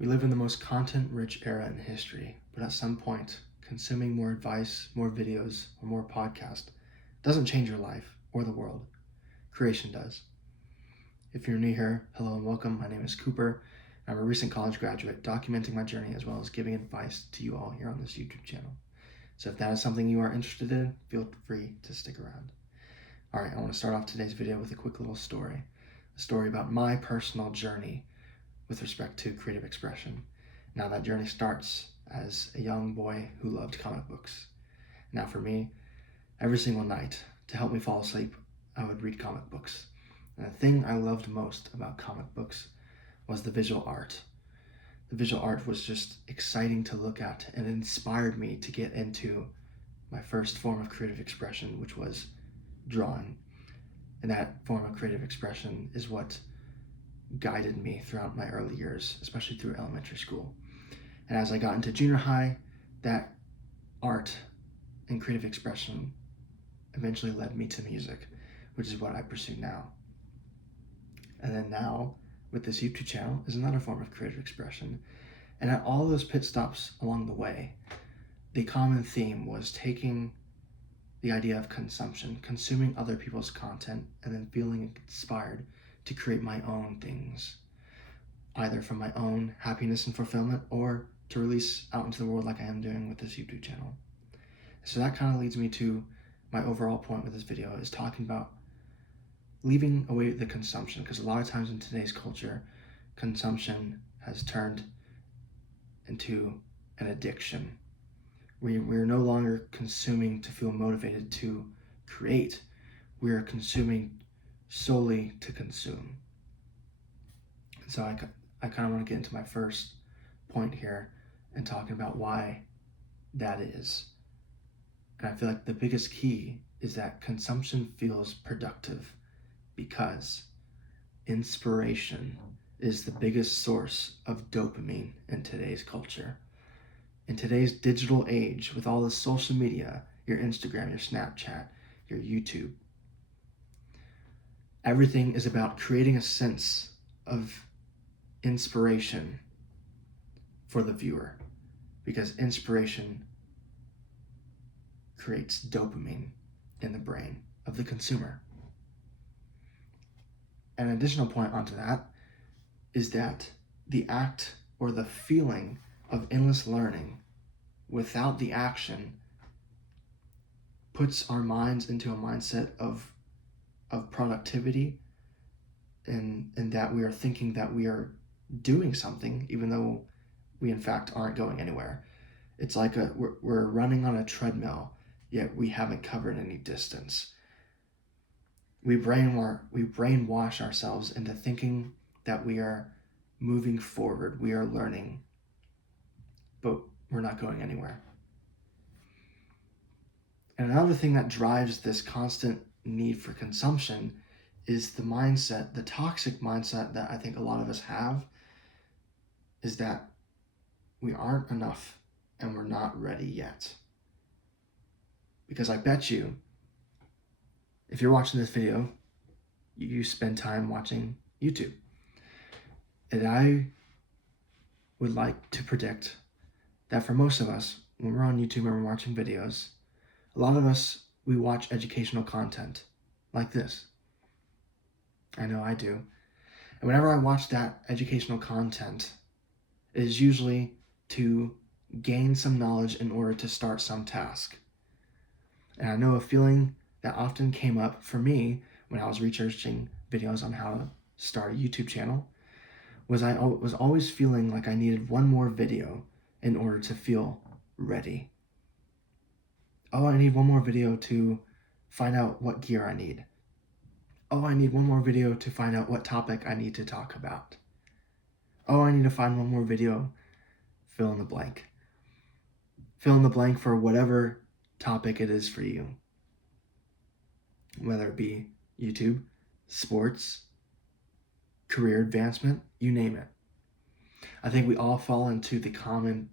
We live in the most content-rich era in history, but at some point, consuming more advice, more videos, or more podcasts doesn't change your life or the world. Creation does. If you're new here, hello and welcome. My name is Cooper. I'm a recent college graduate documenting my journey as well as giving advice to you all here on this YouTube channel. So if that is something you are interested in, feel free to stick around. All right, I want to start off today's video with a quick little story. A story about my personal journey with respect to creative expression. Now that journey starts as a young boy who loved comic books. Now for me, every single night to help me fall asleep, I would read comic books. And the thing I loved most about comic books was the visual art. The visual art was just exciting to look at, and it inspired me to get into my first form of creative expression, which was drawing. And that form of creative expression is what guided me throughout my early years, especially through elementary school. And as I got into junior high, that art and creative expression eventually led me to music, which is what I pursue now. And then now, with this YouTube channel, is another form of creative expression. And at all those pit stops along the way, the common theme was taking the idea of consumption, consuming other people's content, and then feeling inspired to create my own things, either from my own happiness and fulfillment or to release out into the world like I am doing with this YouTube channel. So that kind of leads me to my overall point with this video, is talking about leaving away the consumption, because a lot of times in today's culture, consumption has turned into an addiction. We're no longer consuming to feel motivated to create. We are consuming solely to consume. So I kind of want to get into my first point here and talking about why that is. And I feel like the biggest key is that consumption feels productive because inspiration is the biggest source of dopamine in today's culture. In today's digital age, with all the social media, your Instagram, your Snapchat, your YouTube, everything is about creating a sense of inspiration for the viewer, because inspiration creates dopamine in the brain of the consumer. An additional point onto that is that the act or the feeling of endless learning without the action puts our minds into a mindset of productivity, and that we are thinking that we are doing something even though we in fact aren't going anywhere. It's like we're running on a treadmill, yet we haven't covered any distance. We brainwash ourselves into thinking that we are moving forward, we are learning, but we're not going anywhere. And another thing that drives this constant need for consumption is the mindset, the toxic mindset that I think a lot of us have, is that we aren't enough and we're not ready yet. Because I bet you, if you're watching this video, you spend time watching YouTube. And I would like to predict that for most of us, when we're on YouTube and we're watching videos, a lot of us, we watch educational content like this. I know I do. And whenever I watch that educational content, it is usually to gain some knowledge in order to start some task. And I know a feeling that often came up for me when I was researching videos on how to start a YouTube channel was I was always feeling like I needed one more video in order to feel ready. Oh, I need one more video to find out what gear I need. Oh, I need one more video to find out what topic I need to talk about. Oh, I need to find one more video, fill in the blank. Fill in the blank for whatever topic it is for you. Whether it be YouTube, sports, career advancement, you name it. I think we all fall into the common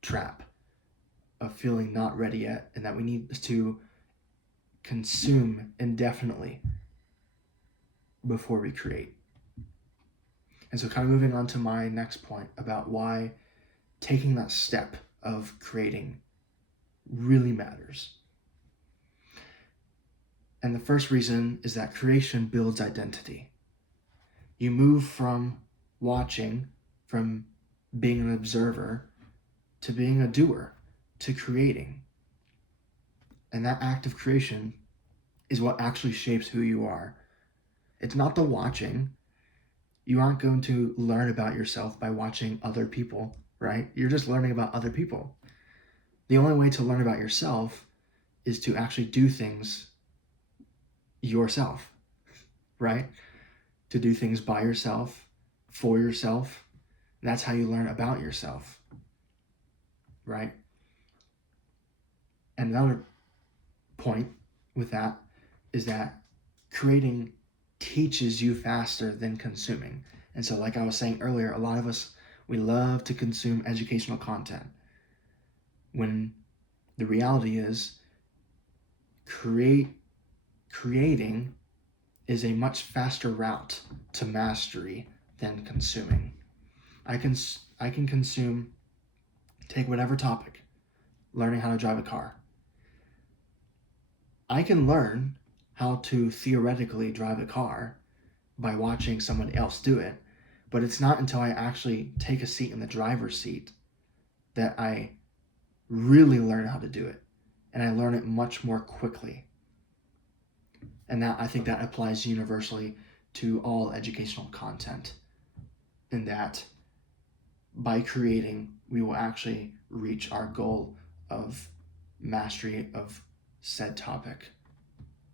trap of feeling not ready yet, and that we need to consume indefinitely before we create. And so kind of moving on to my next point about why taking that step of creating really matters. And the first reason is that creation builds identity. You move from watching, from being an observer, to being a doer, to creating. And that act of creation is what actually shapes who you are. It's not the watching. You aren't going to learn about yourself by watching other people, right? You're just learning about other people. The only way to learn about yourself is to actually do things yourself, right? To do things by yourself, for yourself. That's how you learn about yourself, right? And another point with that is that creating teaches you faster than consuming. And so, like I was saying earlier, a lot of us, we love to consume educational content, when the reality is creating is a much faster route to mastery than consuming. I can consume, take whatever topic, learning how to drive a car. I can learn how to theoretically drive a car by watching someone else do it, but it's not until I actually take a seat in the driver's seat that I really learn how to do it, and I learn it much more quickly. And that, I think that applies universally to all educational content, in that by creating, we will actually reach our goal of mastery of said topic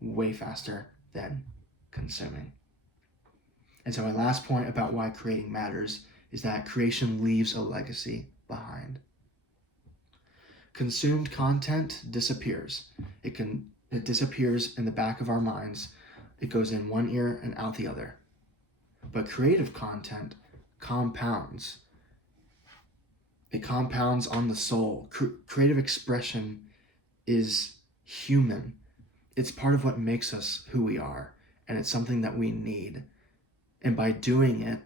way faster than consuming. And so my last point about why creating matters is that creation leaves a legacy behind. Consumed content disappears. It disappears in the back of our minds. It goes in one ear and out the other. But creative content compounds. It compounds on the soul. Creative expression is human. It's part of what makes us who we are, and it's something that we need. And by doing it,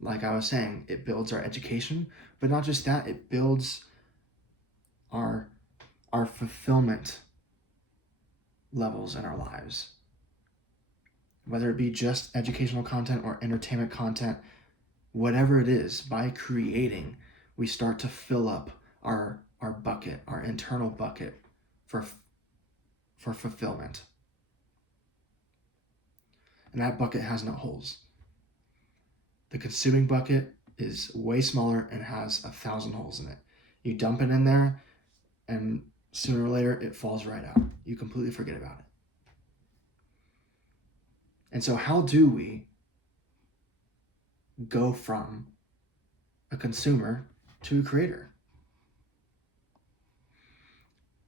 like I was saying, it builds our education, but not just that, it builds our fulfillment levels in our lives. Whether it be just educational content or entertainment content, whatever it is, by creating, we start to fill up our bucket, our internal bucket for fulfillment. And that bucket has no holes. The consuming bucket is way smaller and has 1,000 holes in it. You dump it in there, and sooner or later it falls right out. You completely forget about it. And so how do we go from a consumer to a creator?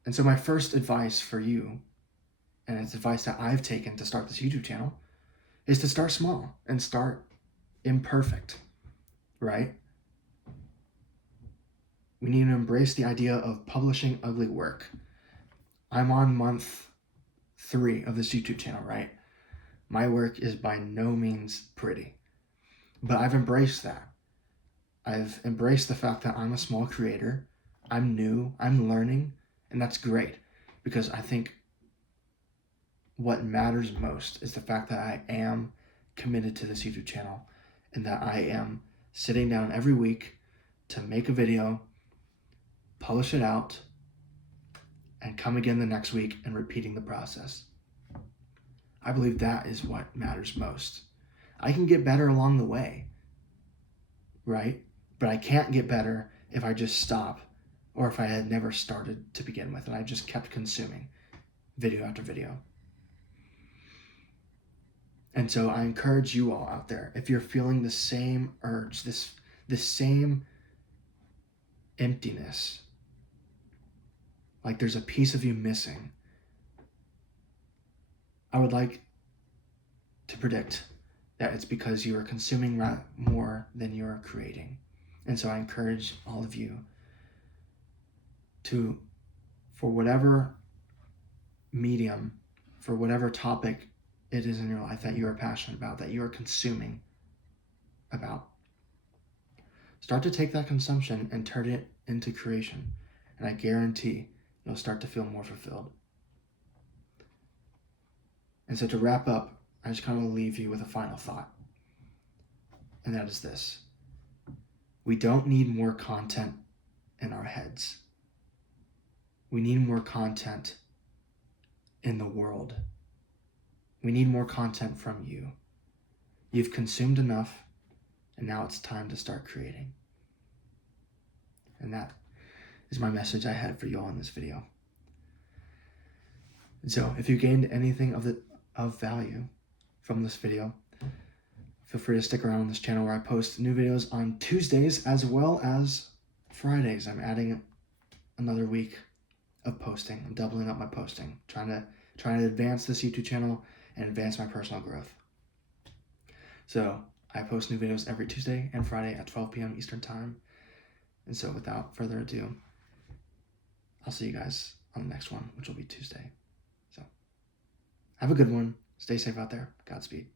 And so my first advice for you, and it's advice that I've taken to start this YouTube channel, is to start small and start imperfect, right? We need to embrace the idea of publishing ugly work. I'm on month 3 of this YouTube channel, right? My work is by no means pretty, but I've embraced that. I've embraced the fact that I'm a small creator. I'm new, I'm learning, and that's great, because I think what matters most is the fact that I am committed to this YouTube channel, and that I am sitting down every week to make a video, publish it out, and come again the next week and repeating the process. I believe that is what matters most. I can get better along the way, right? But I can't get better if I just stop, or if I had never started to begin with and I just kept consuming video after video. And so I encourage you all out there, if you're feeling the same urge, this same emptiness, like there's a piece of you missing, I would like to predict that it's because you are consuming more than you are creating. And so I encourage all of you to, for whatever medium, for whatever topic it is in your life that you are passionate about, that you are consuming about. Start to take that consumption and turn it into creation, and I guarantee you'll start to feel more fulfilled. And so to wrap up, I just kind of leave you with a final thought, and that is this. We don't need more content in our heads. We need more content in the world. We need more content from you. You've consumed enough, and now it's time to start creating. And that is my message I had for you all in this video. And so if you gained anything of value from this video, feel free to stick around on this channel where I post new videos on Tuesdays as well as Fridays. I'm adding another week of posting. I'm doubling up my posting, trying to advance this YouTube channel and advance my personal growth. So I post new videos every Tuesday and Friday at 12 p.m. Eastern Time. And so without further ado, I'll see you guys on the next one, which will be Tuesday. So have a good one. Stay safe out there. Godspeed.